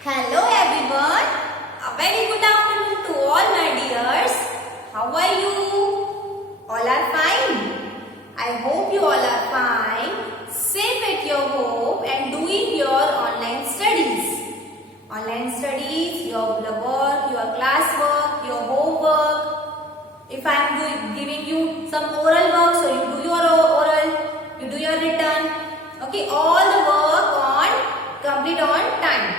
Hello everyone. A very good afternoon to all my dears. How are you? All are fine. I hope you all are fine, safe at your home and doing your online studies. Online studies, your work, your class work, your homework. If I am giving you some oral work, so you do your oral, you do your written. Okay, all the work on complete on time.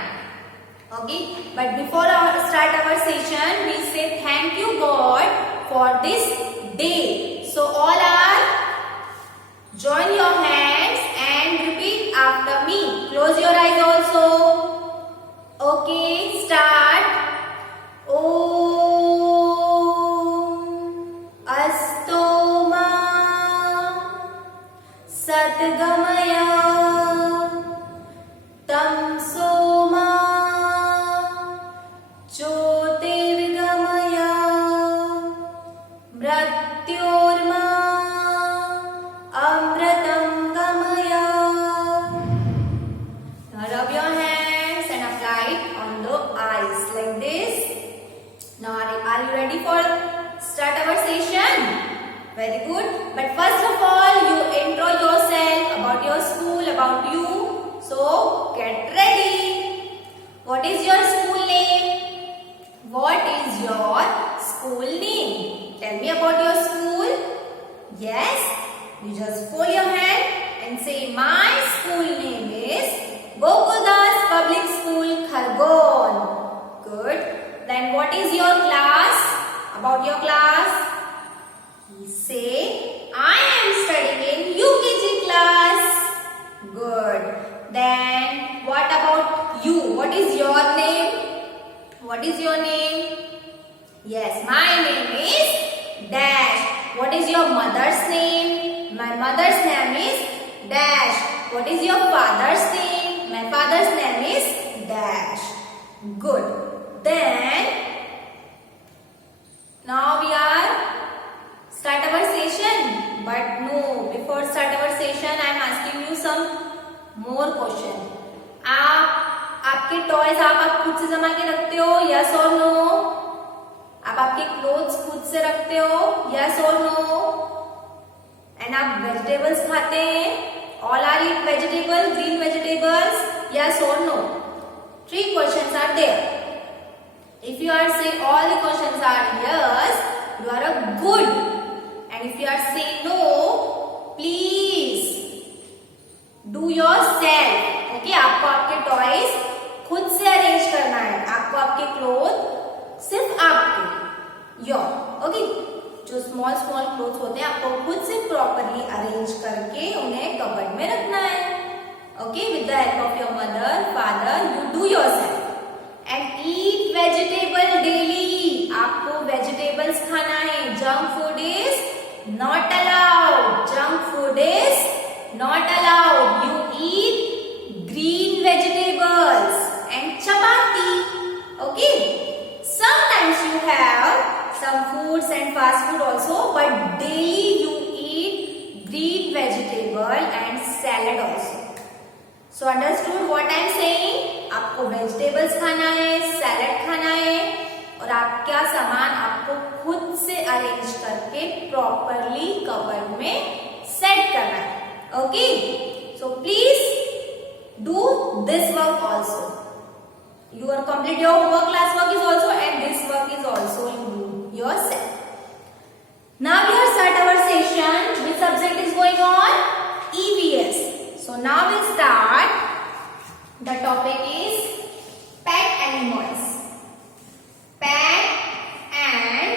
Okay, but before start our session, we say thank you God for this day. So all are join your hands and repeat after me. Close your eyes also. Okay, start. Om Astoma Satgamaya Tamsoma Jyotirgamaya Mrityorma Amritam Gamaya. Now rub your hands and apply it on the eyes like this. Now are you ready for start our session? Very good. But first of all, you intro yourself about your school, about you. So get ready. What is your school name? What is your school name? Tell me about your school. Yes, you just fold your hand and say my school name is Gokuldas Public School, Khargon. Good. Then what is your class? About your class. Say I am studying in UKG class. Good. Then what about you? What is your name? What is your name? Yes, my name is Dash. What is your mother's name? My mother's name is Dash. What is your father's name? My father's name is Dash. Good. Then now we are start our session. But no, before start our session, I am asking you some more question. आपके toys आप खुद से जमा के रखते हो? Yes और no? आप आपके क्लोथ्स खुद से रखते हो? यस और नो? एंड आप वेजिटेबल्स खाते हैं? All are eat vegetable, green vegetables? Yes और no? 3 questions are there. If you are saying all the questions are yes, you are a good. And if you are saying no, please do yourself. Okay, आपको आपके toys खुद से arrange करना है. आपको आपके cloth सिर्फ आपके योर. ओके, जो स्मॉल क्लोथ होते हैं आपको खुद से प्रॉपरली अरेंज करके उन्हें कबर्ड में रखना है. Okay, with the help of your mother, father, you do yourself. And eat vegetable daily. आपको वेजिटेबल्स खाना है. Junk food is not allowed. Junk food is not allowed. You eat green vegetables and chapati. Okay. Sometimes you have some foods and fast food also, but daily you eat green vegetable and salad also. So understood what I am saying? आपको vegetables खाना है, salad खाना है और आपका सामान आपको खुद से अरेंज करके प्रॉपरली कबर्ड में सेट करना है. Okay, so please do this work also. You are complete your homework, class work is also, and this work is also you do yourself. Now we are start our session. Which subject is going on? EVS. So now we start. The topic is pet animals. Pet and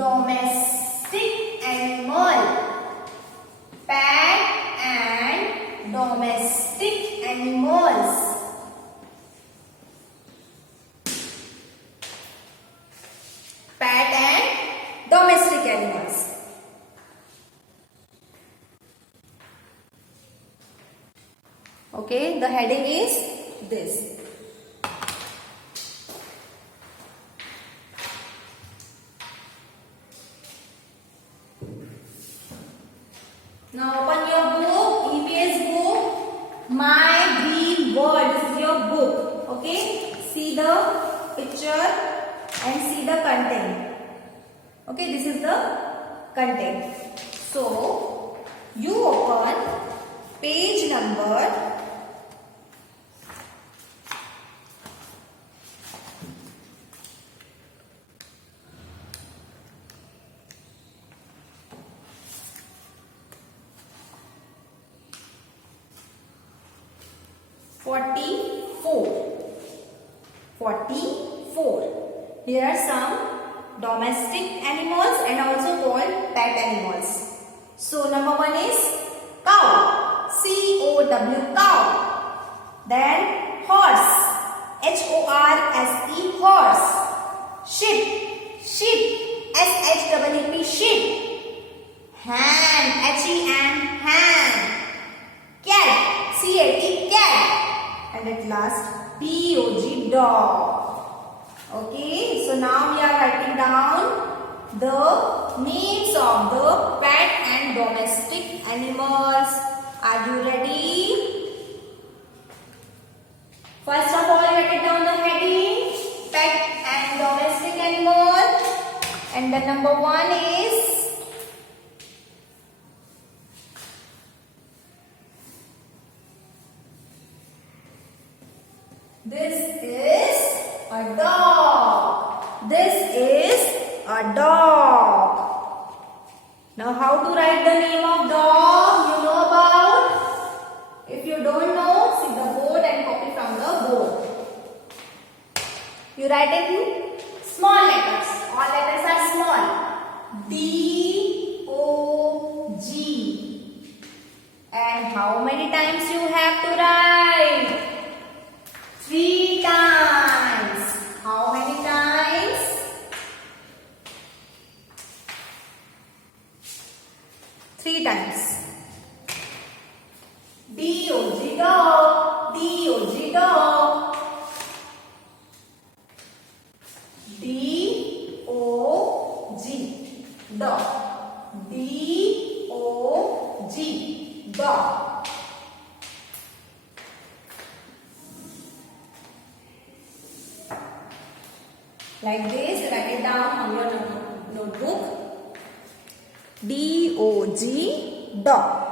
domestic animal. Pet and domestic animals. Pet and domestic animals. Okay, the heading is this. Now open your book, EVS book, My Green World. This is your book. Okay, see the picture and see the content. Okay, this is the content. So you open page number 44. Here are some domestic animals and also called pet animals. So number 1 is cow, C-O-W, cow. Then horse, H-O-R-S-E, horse. Sheep, sheep, S-H-E-E-P, sheep. Hen, H-E-N, hen. Cat, C-A-T, cat. And at last D-O-G, dog. Okay, so now we are writing down the names of the pet and domestic animals. Are you ready? First of all, write down the heading, pet and domestic animal. And the number 1 is this is a dog. This is a dog. Now how to write the name of dog? You know about? If you don't know, see the board and copy from the board. You write it in small letters. All letters are small. D-O-G. And how many times you have to write? 3 times. How many times? 3 times. D-O-G, dog. D-O-G, dog. D-O-G, dog. D-O-G, dog. Like this, write it down on your notebook. D-O-G, dog.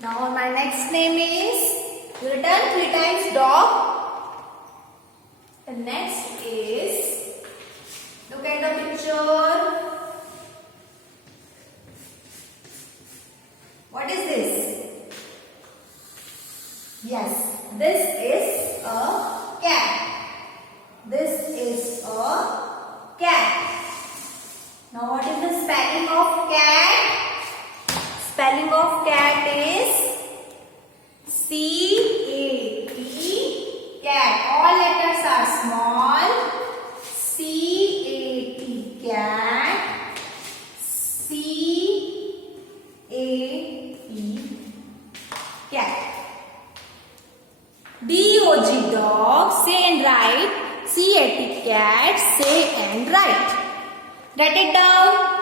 Now my next name is, you written 3 times dog. The next is, look at the picture. What is this? Yes, this is a cat. This is a cat. Now what is the spelling of cat? Spelling of cat is C-A-T, cat. All letters are small. C-A-T, cat. C-A-T, cat. D-O-G, dog. Say and write C-A-T, cat, say and write. Write it down.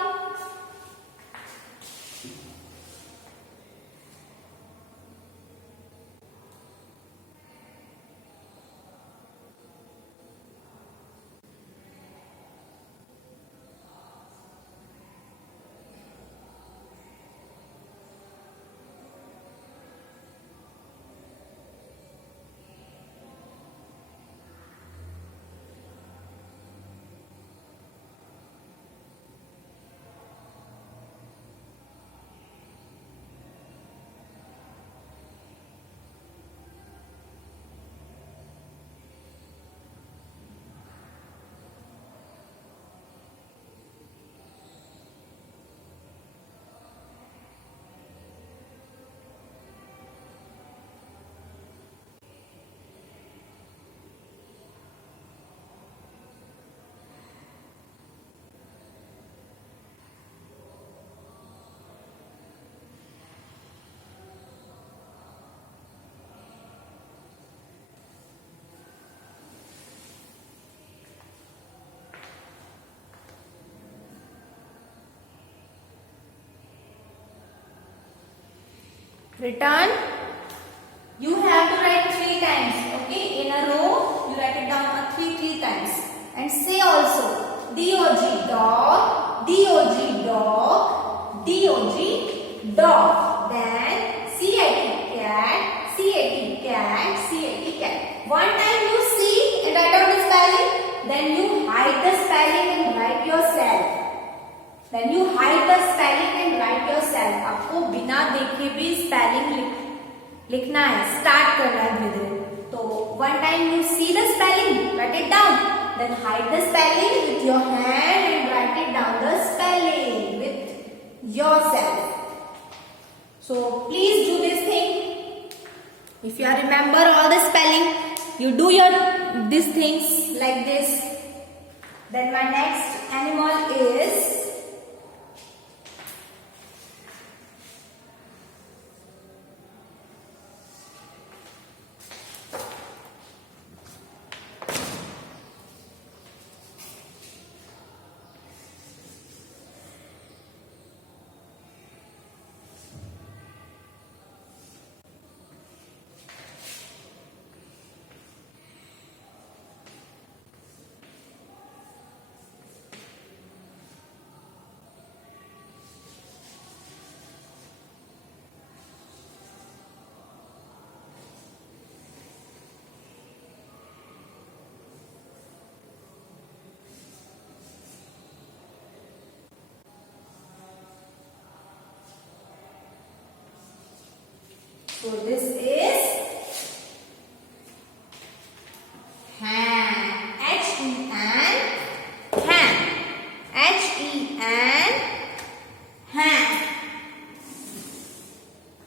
Return. You have to write 3 times. Okay, in a row, you write it down three times. And say also D-O-G dog, D-O-G dog, D-O-G dog. Then C-A-T cat, C-A-T cat, C-A-T cat. One time you see and write down the spelling. Then you hide the spelling and write yourself. Then you hide the spelling and write yourself. आपको बिना देखे भी spelling लिखना है, start करना है धीरे धीरे. तो one time you see the spelling, write it down. Then hide the spelling with your hand and write it down the spelling with yourself. So please do this thing. If you remember all the spelling, you do these things like this. Then my next animal is So this is hen. H-E-N, hen. H-E-N, hen.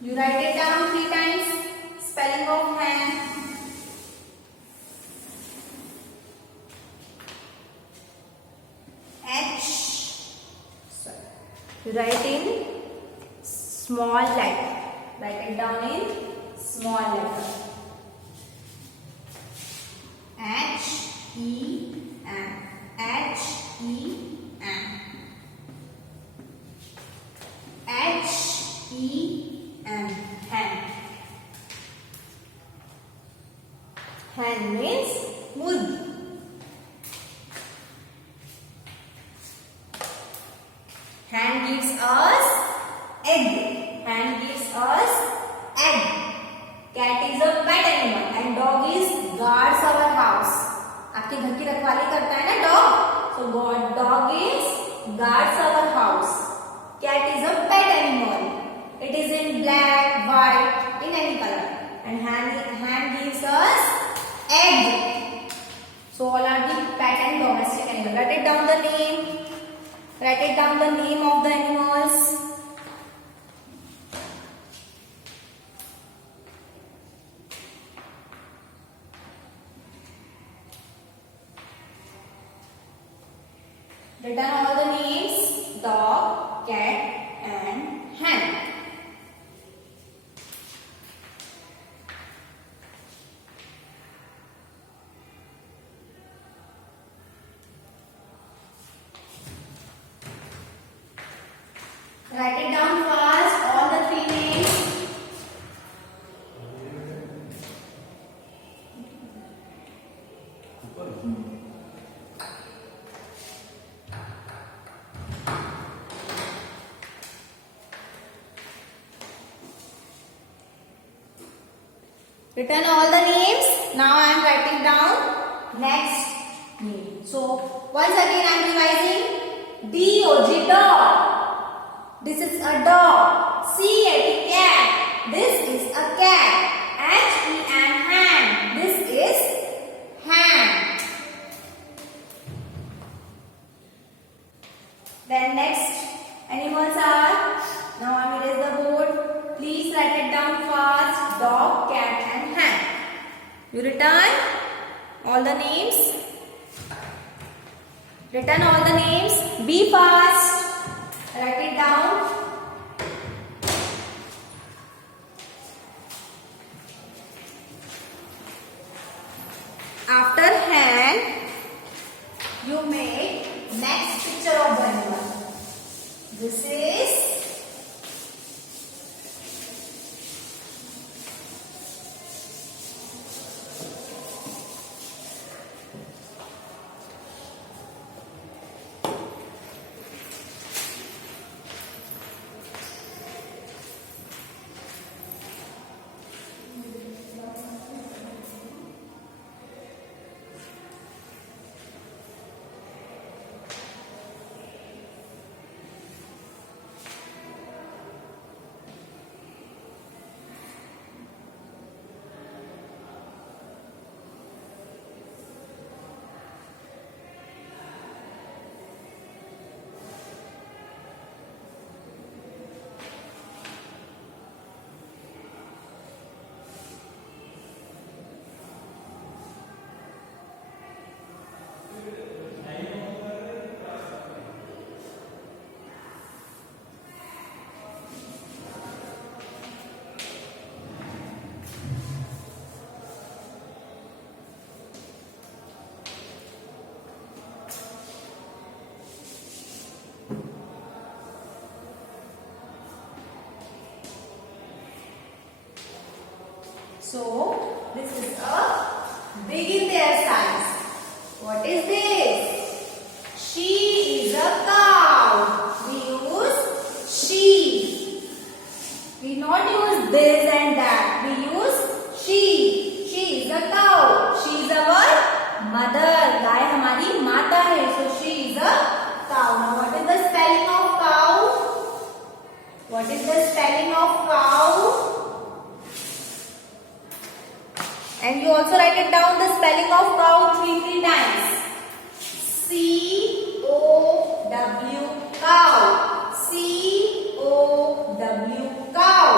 You write it down 3 times. Spelling of hen. H. Sorry. You write in small letter. Write it down in small letter. H-E-N. H-E-N. H-E-N. Hen. Hen means wood. Hen gives us egg. Hen gives us egg. Cat is a pet animal and dog is guards our house. आपके घर की रखवाली करता है ना dog. So dog is guards our house. Cat is a pet animal. It is in black, white, in any color. And hen gives us egg. So all are the pet and domestic animals. Write it down the name. Write it down the name of the animals. Write down all the names: dog, cat, and hen. Write it down fast, all the three names. Written all the names. Now I am writing down next name. So once again I am revising. D-O-G, dog. This is a dog. C-A-T, cat. This is a cat. H-E-N, hand. This is hand. Then next animals are. Now I will erase the board. Please write it down fast. Dog, cat and hand. You written all the names. Written all the names. Be fast. Write it down. After hand, you make next picture of the animal. This is so this is a big in their size. What is this? She is a cow. We use she. We not use this and that. We use she. She is a cow. She is our mother. गाय हमारी माता है. So she is a cow. Now what is the spelling of cow? What is the spelling of cow? And you also write it down the spelling of cow three times. C-O-W, cow. C-O-W, cow.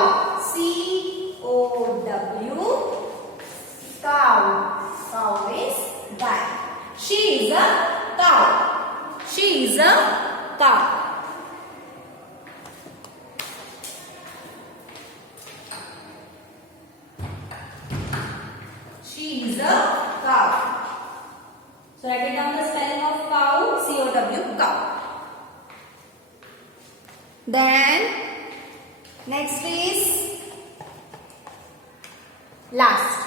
C-O-W, cow. Cow is guy. She is a cow. She is a cow. She is a cow. So write it down the spelling of cow. C-O-W, cow. Then next is last.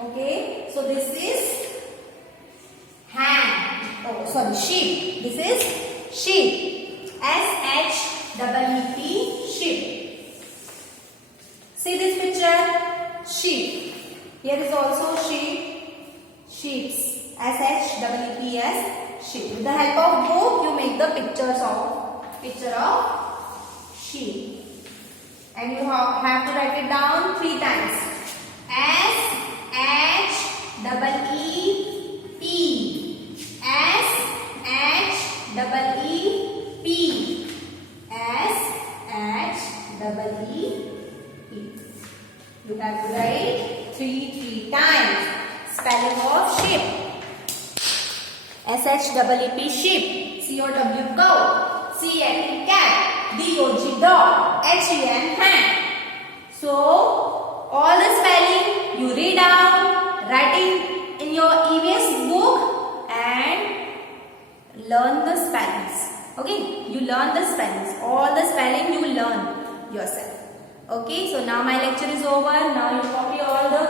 Okay, so this is hand. Oh, sorry, sheep. This is sheep. S-H-E-E-P, sheep. See this picture? Sheep. Here is also sheep. Sheeps. S-H-E-E-P-S. Sheep. With the help of book, you make the picture of sheep. And you have to write it down 3 times. S-H-E-E-P. S-H-E-E-P. S-H-E-E-P. You have to write 3 times. Spelling of sheep. S-H-E-E-P, sheep. C-O-W, cow. C-A-T, cat. D-O-G, dog. H-E-N, hen. So, all the spelling you read out, writing in your EVS book and learn the spellings. Okay, you learn the spellings. All the spelling you learn yourself. Okay, so now my lecture is over. Now you copy all the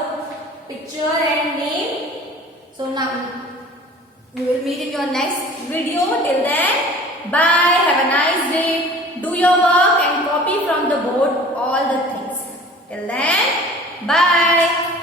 picture and name. So now we will meet in your next video. Till then, bye. Have a nice day. Do your work and copy from the board all the things. Till then, bye.